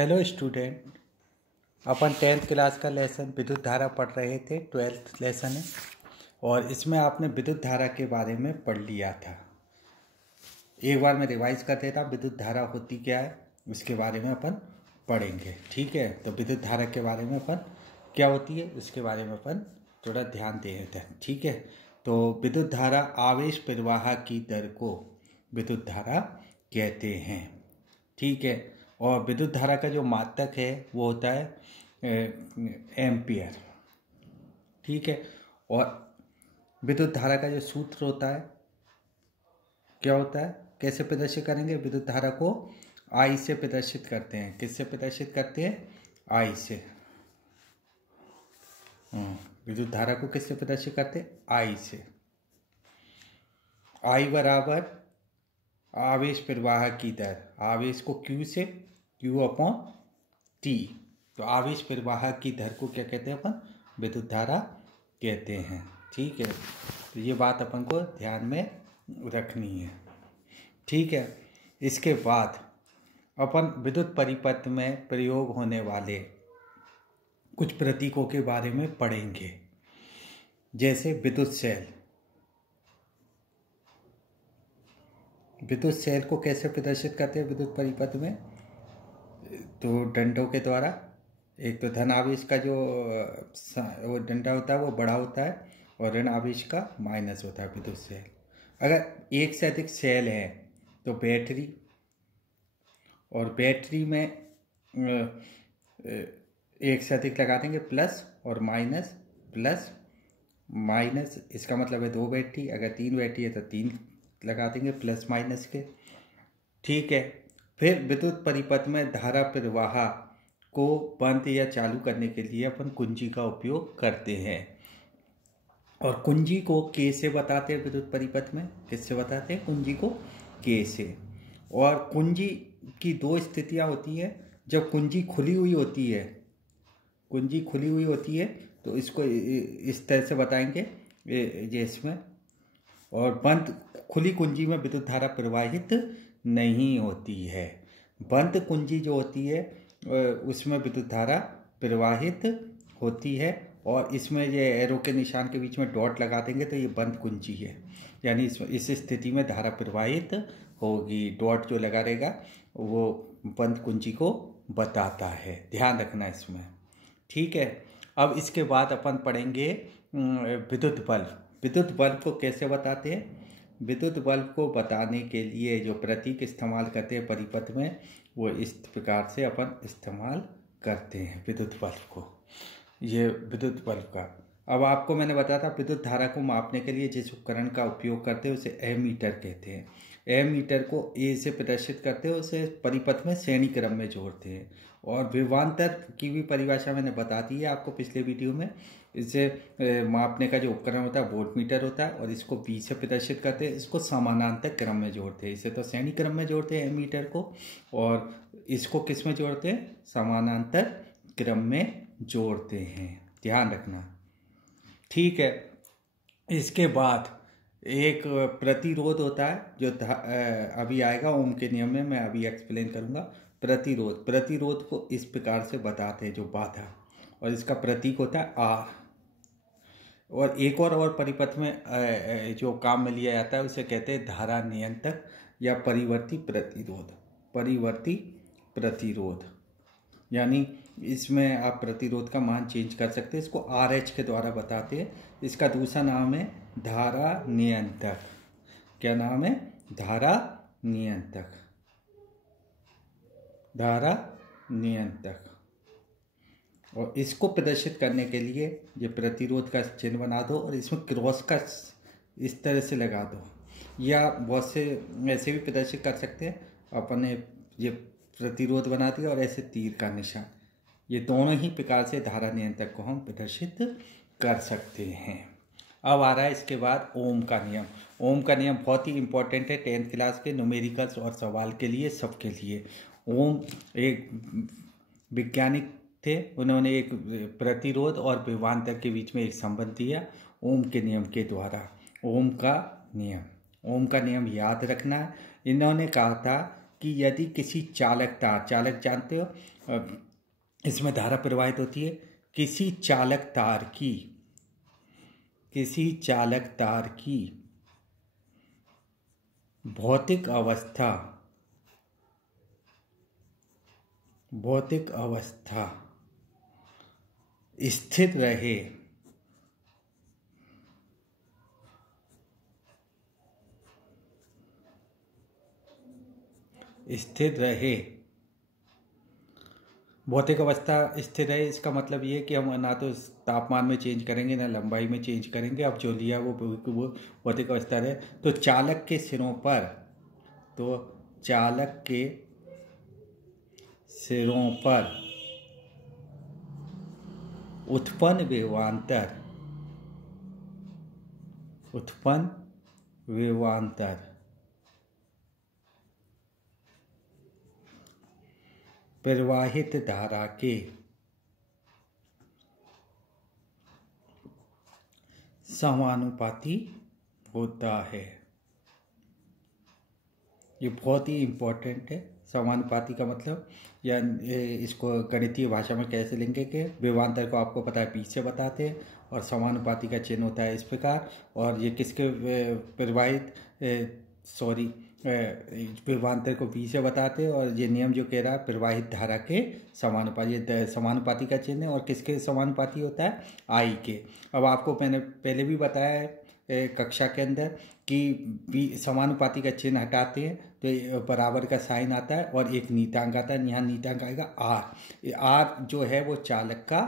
Hello student, अपन 10th class का lesson विद्युत धारा पढ़ रहे थे। 12th लेसन है और इसमें आपने विद्युत धारा के बारे में पढ़ लिया था। एक बार मैं रिवाइज कर देता, विद्युत धारा होती क्या है उसके बारे में अपन पढ़ेंगे। ठीक है, तो विद्युत धारा के बारे में अपन क्या होती है उसके बारे में अपन थोड़ा ध्यान देते हैं। ठीक है, तो विद्युत धारा आवेश प्रवाह की दर को विद्युत धारा कहते हैं। ठीक है, और विद्युत धारा का जो मात्रक है वो होता है एम्पियर। ठीक है, और विद्युत धारा का जो सूत्र होता है क्या होता है, कैसे प्रदर्शित करेंगे? विद्युत धारा को आई से प्रदर्शित करते हैं। किससे प्रदर्शित करते हैं? आई से। विद्युत धारा को किससे प्रदर्शित करते हैं? आई से। आई बराबर आवेश प्रवाह की दर, आवेश को Q से, Q अपॉन T। तो आवेश प्रवाह की दर को क्या कहते हैं? अपन विद्युत धारा कहते हैं। ठीक है, तो ये बात अपन को ध्यान में रखनी है। ठीक है, इसके बाद अपन विद्युत परिपथ में प्रयोग होने वाले कुछ प्रतीकों के बारे में पढ़ेंगे, जैसे विद्युत सेल। विद्युत सेल को कैसे प्रदर्शित करते हैं विद्युत परिपथ में? तो डंडों के द्वारा। एक तो धन आवेश का जो वो डंडा होता है वो बड़ा होता है और ऋण आवेश का माइनस होता है विद्युत सेल। अगर एक से अधिक सेल है तो बैटरी, और बैटरी में एक से अधिक लगा देंगे प्लस और माइनस, प्लस माइनस, इसका मतलब है 2 बैटरी। अगर 3 बैटरी है तो 3 लगा देंगे प्लस माइनस के। ठीक है, फिर विद्युत परिपथ में धारा प्रवाह को बंद या चालू करने के लिए अपन कुंजी का उपयोग करते हैं, और कुंजी को K से बताते हैं विद्युत परिपथ में। किससे बताते हैं? कुंजी को K से। और कुंजी की 2 स्थितियां होती हैं। जब कुंजी खुली हुई होती है, कुंजी खुली हुई होती है तो इसको इस तरह से बताएंगे ये इसमें, और बंद खुली कुंजी में विद्युत धारा प्रवाहित नहीं होती है। बंद कुंजी जो होती है उसमें विद्युत धारा प्रवाहित होती है, और इसमें ये एरो के निशान के बीच में डॉट लगा देंगे तो ये बंद कुंजी है, यानी इस स्थिति में धारा प्रवाहित होगी। डॉट जो लगा रहेगा वो बंद कुंजी को बताता है, ध्यान रखना इसमें। ठीक है, अब इसके बाद अपन पढ़ेंगे विद्युत बल्ब। विद्युत बल्ब को कैसे बताते हैं? विद्युत बल्ब को बताने के लिए जो प्रतीक इस्तेमाल करते हैं परिपथ में, वो इस प्रकार से अपन इस्तेमाल करते हैं विद्युत बल्ब को। ये विद्युत बल्ब का, अब आपको मैंने बताया था विद्युत धारा को मापने के लिए जिस उपकरण का उपयोग करते हैं उसे एमीटर कहते हैं। एमीटर को ए से प्रदर्शित करते हैं, उसे परिपथ में श्रेणी क्रम में जोड़ते हैं। और विभवांतर की भी परिभाषा मैंने बता दी है आपको पिछले वीडियो में। इसे मापने का जो उपकरण होता है वोल्टमीटर होता है, और इसको बी से प्रदर्शित करते हैं। इसको समानांतर क्रम में जोड़ते हैं। इसे तो श्रेणी क्रम में जोड़ते हैं एमीटर को, और इसको किस में जोड़ते हैं? समानांतर क्रम में जोड़ते हैं, ध्यान रखना। ठीक है, इसके बाद एक प्रतिरोध होता है जो अभी आएगा ओम के नियम में, मैं अभी एक्सप्लेन करूंगा। प्रतिरोध को इस प्रकार से बताते हैं, जो बाधा, और इसका प्रतीक होता है आर। और एक और परिपथ में जो काम में लिया जाता है उसे कहते हैं धारा नियंत्रक या परिवर्ती प्रतिरोध। परिवर्ती प्रतिरोध यानी इसमें आप प्रतिरोध का मान चेंज कर सकते हैं। इसको RH के द्वारा बताते हैं। इसका दूसरा नाम है धारा नियंत्रक। क्या नाम है? धारा नियंत्रक। धारा नियंत्रक। और इसको प्रदर्शित करने के लिए ये प्रतिरोध का चिन्ह बना दो, और इसमें क्रॉस का इस तरह से लगा दो, या बहुत से ऐसे भी प्रदर्शित कर सकते हैं। अपने ये प्रतिरोध बना दिया और ऐसे तीर का निशान, ये दोनों ही प्रकार से धारा नियंत्रक को हम प्रदर्शित कर सकते हैं। अब आ रहा है इसके बाद ओम का नियम। ओम का नियम बहुत ही इंपॉर्टेंट है 10th क्लास के न्यूमेरिकल्स और सवाल के लिए, सबके लिए। ओम एक वैज्ञानिक थे, उन्होंने एक प्रतिरोध और विभवांतर के बीच में एक संबंध दिया ओम के नियम के द्वारा। ओम का नियम, ओम का नियम याद रखना है। इन्होंने कहा था कि यदि किसी चालक तार, चालक जानते हो इसमें धारा प्रवाहित होती है, किसी चालक तार की भौतिक अवस्था स्थिर रहे, भौतिक अवस्था स्थिर है। इसका मतलब ये कि हम ना तो तापमान में चेंज करेंगे ना लंबाई में चेंज करेंगे। अब जो लिया वो भौतिक अवस्था है। तो चालक के सिरों पर उत्पन्न विभवांतर प्रवाहित धारा के समानुपाती होता है। ये बहुत ही इम्पोर्टेंट है। समानुपाती का मतलब, या इसको गणितीय भाषा में कैसे लेंगे कि विभवांतर को आपको पता है पी से बताते हैं, और समानुपाती का चिन्ह होता है इस प्रकार। और ये किसके विभवांतर को पी से बताते हैं, और ये नियम जो कह रहा है प्रवाहित धारा के समानुपाती, ये समानुपाती का चिन्ह है। और किसके समानुपाती होता है? आई के। अब आपको मैंने पहले भी बताया है कक्षा के अंदर कि समानुपाती का चिन्ह हटाते हैं तो बराबर का साइन आता है और एक नीतांक आता है। यहाँ नीतांक आएगा आर। आर जो है वो चालक का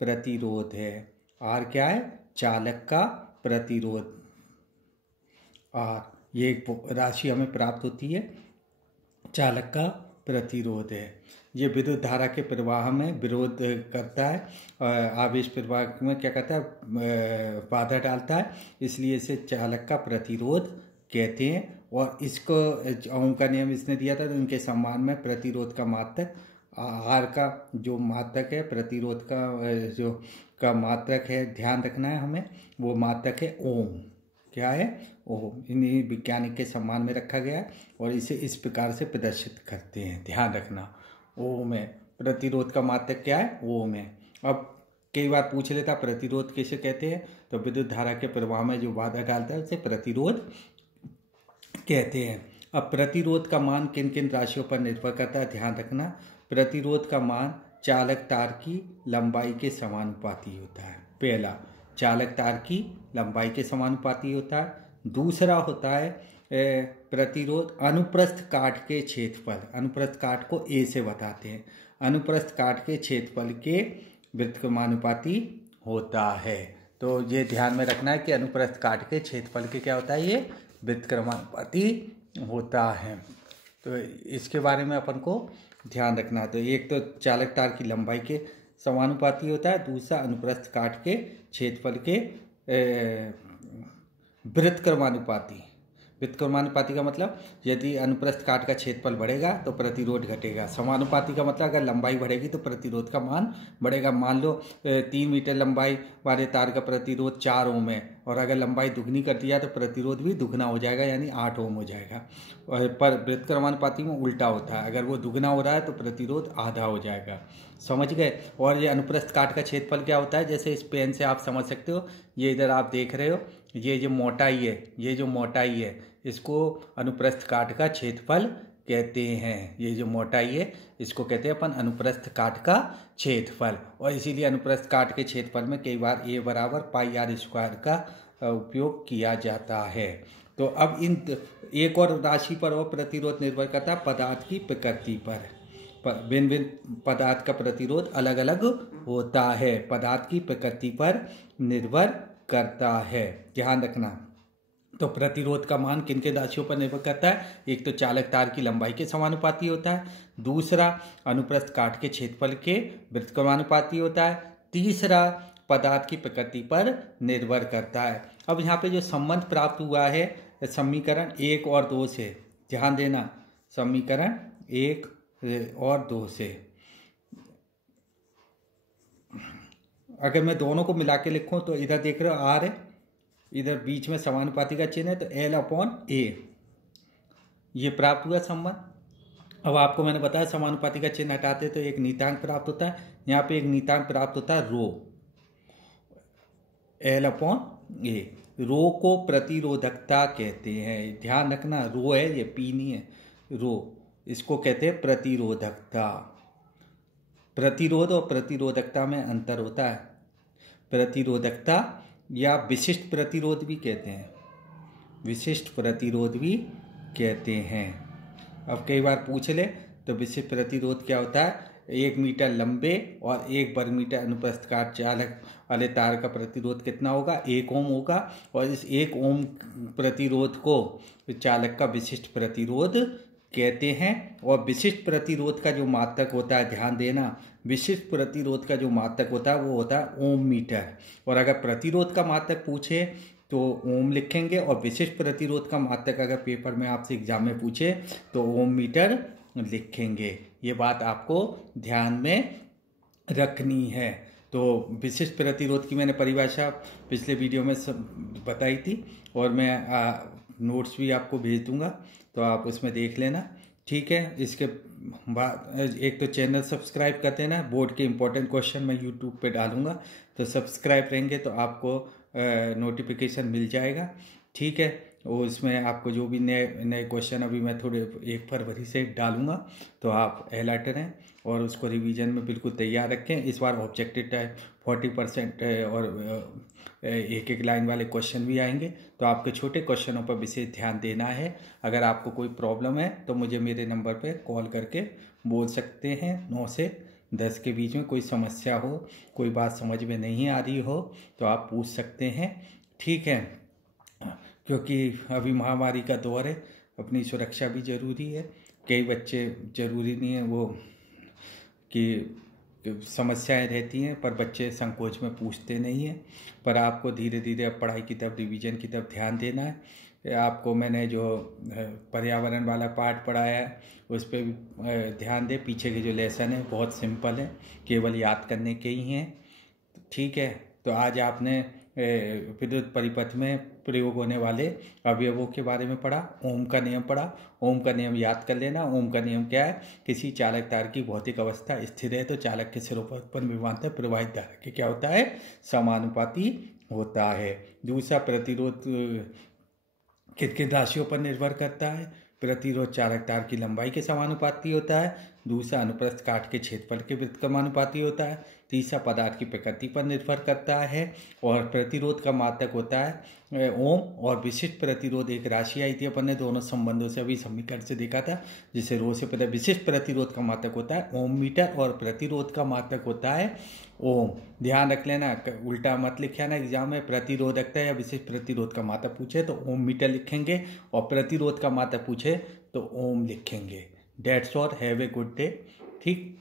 प्रतिरोध है। आर क्या है? चालक का प्रतिरोध। आर ये एक राशि हमें प्राप्त होती है, चालक का प्रतिरोध है। ये विद्युत धारा के प्रवाह में विरोध करता है, आवेश प्रवाह में क्या करता है? बाधा डालता है, इसलिए इसे चालक का प्रतिरोध कहते हैं। और इसको ओम का नियम इसने दिया था, तो उनके सम्मान में प्रतिरोध का मात्रक, आर का जो मात्रक है, प्रतिरोध का मात्रक है, ध्यान रखना है हमें, वो मात्रक है ओम। क्या है? ओम। इन्हीं वैज्ञानिक के सम्मान में रखा गया है और इसे इस प्रकार से प्रदर्शित करते हैं, ध्यान रखना। ओम है। प्रतिरोध का मात्रक क्या है? ओम है। अब कई बार पूछ लेता प्रतिरोध किसे कहते हैं, तो विद्युत धारा के प्रवाह में जो बाधा डालता है उसे प्रतिरोध कहते हैं। अब प्रतिरोध का मान किन किन राशियों पर निर्भर करता है, ध्यान रखना। प्रतिरोध का मान चालक तार की लंबाई के समानुपाती होता है। पहला, चालक तार की लंबाई के समानुपाती होता है। दूसरा होता है प्रतिरोध अनुप्रस्थ काट के क्षेत्रफल। अनुप्रस्थ काट को ए से बताते हैं। अनुप्रस्थ काट के क्षेत्रफल के व्युत्क्रमानुपाती होता है। तो ये ध्यान में रखना है कि अनुप्रस्थ काट के क्षेत्रफल के क्या होता है? ये व्युत्क्रमानुपाती होता है। तो इसके बारे में अपन को ध्यान रखना है। तो एक तो चालक तार की लंबाई के समानुपाती होता है, दूसरा अनुप्रस्थ काट के क्षेत्रफल के व्युत्क्रमानुपाती। व्युत्क्रमानुपाती का मतलब यदि अनुप्रस्थ काट का क्षेत्रफल बढ़ेगा तो प्रतिरोध घटेगा। समानुपाती का मतलब अगर लंबाई बढ़ेगी तो प्रतिरोध का मान बढ़ेगा। मान लो 3 मीटर लंबाई वाले तार का प्रतिरोध 4 ओम है, और अगर लंबाई दुगनी कर दिया तो प्रतिरोध भी दुगना हो जाएगा, यानी 8 ओम हो जाएगा। पर व्युत्क्रमानुपाती में उल्टा होता है, अगर वो दुगना हो रहा है तो प्रतिरोध आधा हो जाएगा। समझ गए? और ये अनुप्रस्थ काट का क्षेत्रफल क्या होता है, जैसे इस पेन से आप समझ सकते हो। ये इधर आप देख रहे हो, ये जो मोटाई है, ये जो मोटाई है, इसको अनुप्रस्थ काट का क्षेत्रफल कहते हैं। ये जो मोटाई है इसको कहते हैं अपन अनुप्रस्थ काट का क्षेत्रफल। और इसीलिए अनुप्रस्थ काट के क्षेत्रफल में कई बार ए बराबर पाई आर स्क्वायर का उपयोग किया जाता है। तो अब इन एक और राशि पर और प्रतिरोध निर्भर करता है पदार्थ की प्रकृति पर। भिन्न भिन्न पदार्थ का प्रतिरोध अलग अलग होता है, पदार्थ की प्रकृति पर निर्भर करता है, ध्यान रखना। तो प्रतिरोध का मान किन किन राशियों पर निर्भर करता है? एक तो चालक तार की लंबाई के समानुपाती होता है, दूसरा अनुप्रस्थ काट के क्षेत्रफल के व्युत्क्रमानुपाती होता है, तीसरा पदार्थ की प्रकृति पर निर्भर करता है। अब यहाँ पे जो संबंध प्राप्त हुआ है समीकरण 1 और 2 से, ध्यान देना, समीकरण 1 और 2 से अगर मैं दोनों को मिला के लिखूं तो इधर देख रहे हो आर है, इधर बीच में समानुपाती का चिन्ह है, तो L/A ये प्राप्त हुआ संबंध। अब आपको मैंने बताया समानुपाती का चिन्ह हटाते तो एक नीतांक प्राप्त होता है, यहाँ पे एक नीतांक प्राप्त होता है रो, L/A। रो को प्रतिरोधकता कहते हैं, ध्यान रखना, रो है, ये पी नहीं है, रो, इसको कहते हैं प्रतिरोधकता। प्रतिरोध और प्रतिरोधकता में अंतर होता है। प्रतिरोधकता या विशिष्ट प्रतिरोध भी कहते हैं, विशिष्ट प्रतिरोध भी कहते हैं। अब कई बार पूछ ले तो विशिष्ट प्रतिरोध क्या होता है, 1 मीटर लंबे और 1 वर्ग मीटर अनुप्रस्थ काट चालक वाले तार का प्रतिरोध कितना होगा, 1 ओम होगा, और इस 1 ओम प्रतिरोध को चालक का विशिष्ट प्रतिरोध कहते हैं। और विशिष्ट प्रतिरोध का जो मात्रक होता है, ध्यान देना, विशिष्ट प्रतिरोध का जो मात्रक होता है वो होता है ओम मीटर। और अगर प्रतिरोध का मात्रक पूछे तो ओम लिखेंगे, और विशिष्ट प्रतिरोध का मात्रक अगर पेपर में आपसे एग्जाम में पूछे तो ओम मीटर लिखेंगे। ये बात आपको ध्यान में रखनी है। तो विशिष्ट प्रतिरोध की मैंने परिभाषा पिछले वीडियो में बताई थी, और मैं नोट्स भी आपको भेज दूंगा, तो आप उसमें देख लेना, ठीक है। इसके बाद एक तो चैनल सब्सक्राइब कर देना, बोर्ड के इंपॉर्टेंट क्वेश्चन मैं यूट्यूब पे डालूंगा, तो सब्सक्राइब रहेंगे तो आपको नोटिफिकेशन मिल जाएगा, ठीक है। और उसमें आपको जो भी नए नए क्वेश्चन अभी मैं थोड़े 1 फरवरी से डालूंगा, तो आप अलर्ट रहें और उसको रिवीजन में बिल्कुल तैयार रखें। इस बार ऑब्जेक्टिव टाइप 40% और एक लाइन वाले क्वेश्चन भी आएंगे, तो आपके छोटे क्वेश्चनों पर विशेष ध्यान देना है। अगर आपको कोई प्रॉब्लम है तो मुझे मेरे नंबर पे कॉल करके बोल सकते हैं। 9 से 10 के बीच में कोई समस्या हो, कोई बात समझ में नहीं आ रही हो तो आप पूछ सकते हैं, ठीक है। क्योंकि अभी महामारी का दौर है, अपनी सुरक्षा भी ज़रूरी है। कई बच्चे, ज़रूरी नहीं है वो कि समस्याएं रहती हैं, पर बच्चे संकोच में पूछते नहीं हैं। पर आपको धीरे धीरे अब पढ़ाई की तरफ, रिवीजन की तरफ ध्यान देना है। आपको मैंने जो पर्यावरण वाला पार्ट पढ़ाया है उस पर भी ध्यान दें। पीछे के जो लेसन है बहुत सिंपल है, केवल याद करने के ही हैं, ठीक है। तो आज आपने विद्युत परिपथ में प्रयोग होने वाले अवयवों के बारे में पढ़ा, ओम का नियम पढ़ा। ओम का नियम याद कर लेना। ओम का नियम क्या है, किसी चालक तार की भौतिक अवस्था स्थिर है तो चालक के सिरों पर उत्पन्न विभवांतर प्रवाहित धारा के क्या होता है, समानुपाती होता है। दूसरा, प्रतिरोध किन किन राशियों पर निर्भर करता है, प्रतिरोध चालक तार की लंबाई के समानुपाती होता है। दूसरा, अनुप्रस्थ काट के क्षेत्रफल के वृत्त का समानुपाती होता है। तीसरा, पदार्थ की प्रकृति पर निर्भर करता है। और प्रतिरोध का मात्रक होता है ओम। और विशिष्ट प्रतिरोध एक राशि आई थी, अपन ने दोनों संबंधों से अभी समीकरण से देखा था, जिसे रो से पता। विशिष्ट प्रतिरोध का मात्रक होता है ओम मीटर, और प्रतिरोध का मात्रक होता है ओम। ध्यान रख लेना, उल्टा मत लिखे ना एग्जाम में। प्रतिरोधकता या विशिष्ट प्रतिरोध का मात्रक पूछे तो ओम मीटर लिखेंगे, और प्रतिरोध का मात्रक पूछे तो ओम लिखेंगे। That's all, have a good day, ठीक।